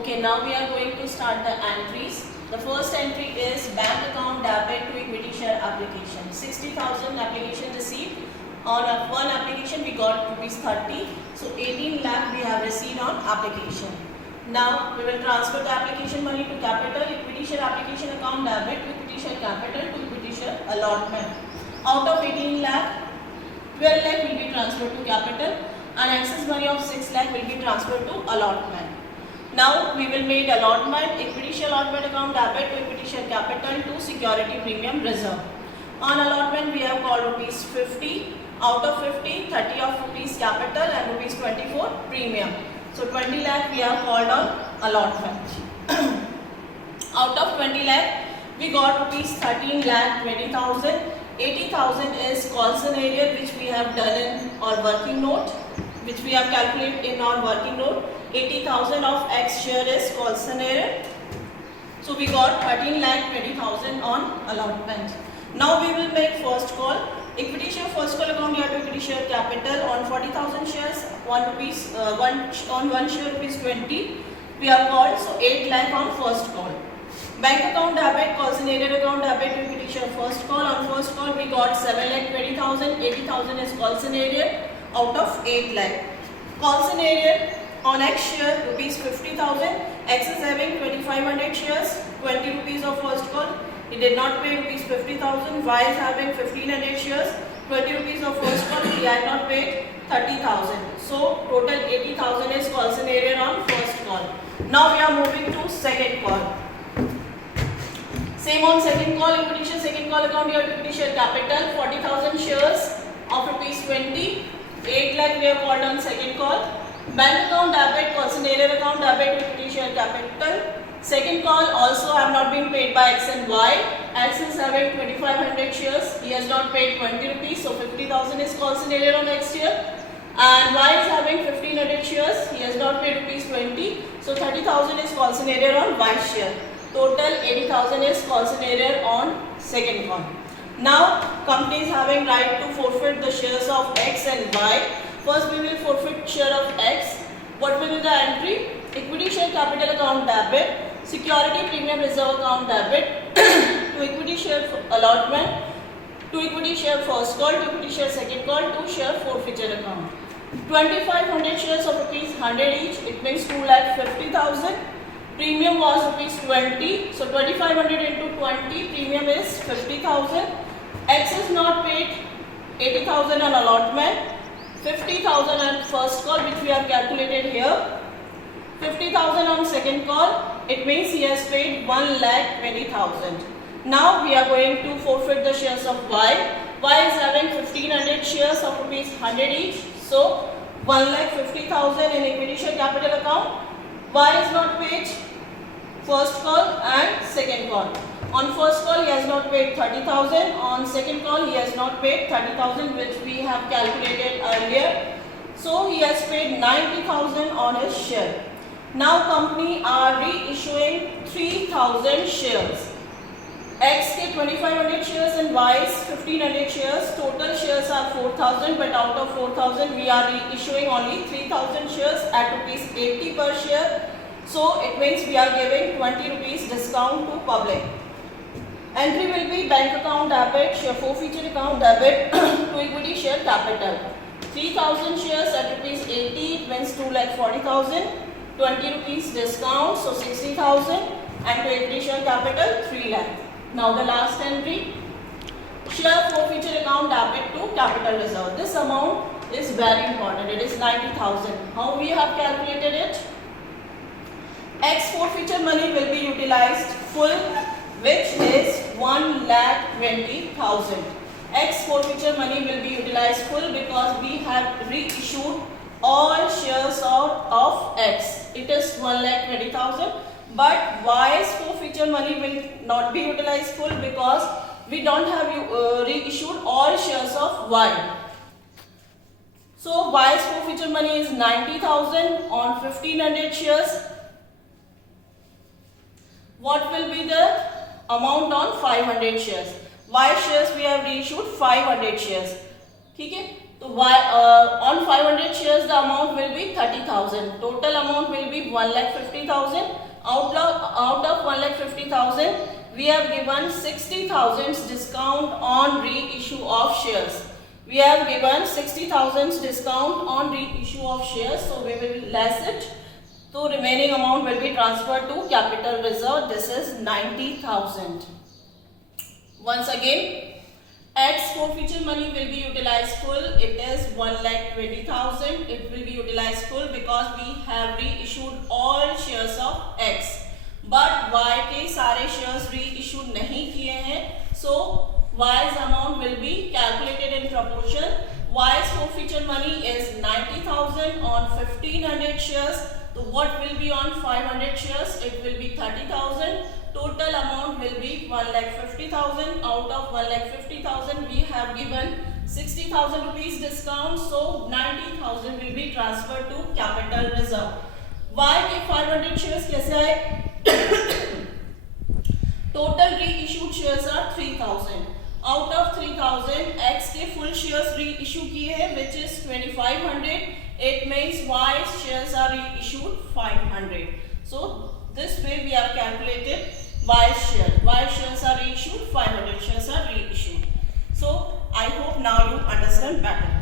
Okay, now we are going to start the entries. The first entry is bank account debit to equity share application. 60,000 application received. On one application we got rupees 30. So 18 lakh we have received on application. Now we will transfer the application money to capital equity share application account debit to equity share capital to equity share allotment. Out of 18 lakh, 12 lakh will be transferred to capital and excess money of 6 lakh will be transferred to allotment. Now we will make allotment, equity share allotment account debit to equity share capital to security premium reserve. On allotment we have called rupees 50. Out of 50, 30 of rupees capital and rupees 24 premium. So 20 lakh we have called on allotment. Out of 20 lakh we got rupees 13 lakh 20,000. 80,000 is call scenario which we have done in our working note, which we have calculated in our working note. 80,000 of X share is call scenario. So we got 13 lakh 20,000 on allotment. Now we will make first call. Equity share first call account to equity share capital on 40,000 shares, on one share rupees 20. We have called, so 8 lakh on first call. Bank account debit, call scenario account debit to equity share first call. On first call we got 7 lakh 20,000. 80,000 is call scenario out of 8 lakh. Call scenario on X share rupees 50,000. X is having 2,500 shares, 20 rupees of first call. He did not pay rupees 50,000. Y is having 1,500 shares, 20 rupees of first call. He had not paid 30,000. So total 80,000 is call scenario on first call. Now we are moving to second call. Same on second call, equity share second call account here to equity share capital, 40,000 shares of rupees 20. 8 lakh we have called on second call. Bank account debit, call scenario account debit to equity share capital. Second call also have not been paid by X and Y. X is having 2,500 shares. He has not paid 20 rupees. So 50,000 is call scenario on next year. And Y is having 1,500 shares. He has not paid rupees 20. So 30,000 is call scenario on Y share. Total 80,000 is call scenario on second call. Now company is having right to forfeit the shares of X and Y. First we will forfeit share of X. What will be the entry? Equity share capital account debit. Security premium reserve account debit to equity share allotment, to equity share first call, to equity share second call, to share forfeiture account. 2,500 shares of rupees 100 each, it means 2,50,000. Premium was rupees 20, so 2,500 into 20, premium is 50,000. X is not paid, 80,000 on allotment, 50,000 on first call which we have calculated here. 50,000 on second call, it means he has paid 1,20,000. Now we are going to forfeit the shares of Y. Y is having 1,500 shares of rupees 100 each. So 1,50,000 in equity share capital account. Y is not paid first call and second call. On first call he has not paid 30,000. On second call he has not paid 30,000 which we have calculated earlier. So he has paid 90,000 on his share. Now company are reissuing 3,000 shares. X के 2,500 shares and Y's 1,500 shares. Total shares are 4,000, but out of 4,000 we are reissuing only 3,000 shares at rupees 80 per share. So it means we are giving 20 rupees discount to public. Entry will be bank account debit, share forfeiture account debit to equity share capital. 3,000 shares at rupees 80, it means 2,40,000. 20 rupees discount, so 60,000, and to equity share capital 3 lakh. Now the last entry, share forfeiture account debit to capital reserve. This amount is very important. It is 90,000. How we have calculated it? X forfeiture money will be utilized full, which is 1,20,000. X forfeiture money will be utilized full because we have reissued all shares of X. It is 1,20,000, but Y's forfeiture money will not be utilized full because we don't have reissued all shares of Y. So Y's forfeiture money is 90,000 on 1,500 shares. What will be the amount on 500 shares? Y shares we have reissued 500 shares. ठीक है? So why on 500 shares the amount will be 30,000. Total amount will be 1,50,000. Out of 1,50,000 we have given 60,000 discount on reissue of shares. We have given 60,000 discount on reissue of shares, so we will less it. So remaining amount will be transferred to capital reserve. This is 90,000. Once again, X forfeiture money will be utilized full. It is 1,20,000. It will be utilized full because we have reissued all shares of X. But Y के सारे shares reissued नहीं किए हैं. So Y's amount will be calculated in proportion. Y's forfeiture money is 90,000 on 1,500 shares. So what will be on 500 shares? It will be 30,000. Total amount will be 1,50,000. Out of 1,50,000 we have given 60,000 rupees discount. So 90,000 will be transferred to capital reserve. Y के 500 shares कैसे आए? Total reissued shares are 3,000. Out of 3,000 X के full shares reissue किए हैं, which is 2,500. It means Y shares are reissued 500. So this way we have calculated Y share. Y shares are reissued, 500 shares are reissued. So I hope now you understand better.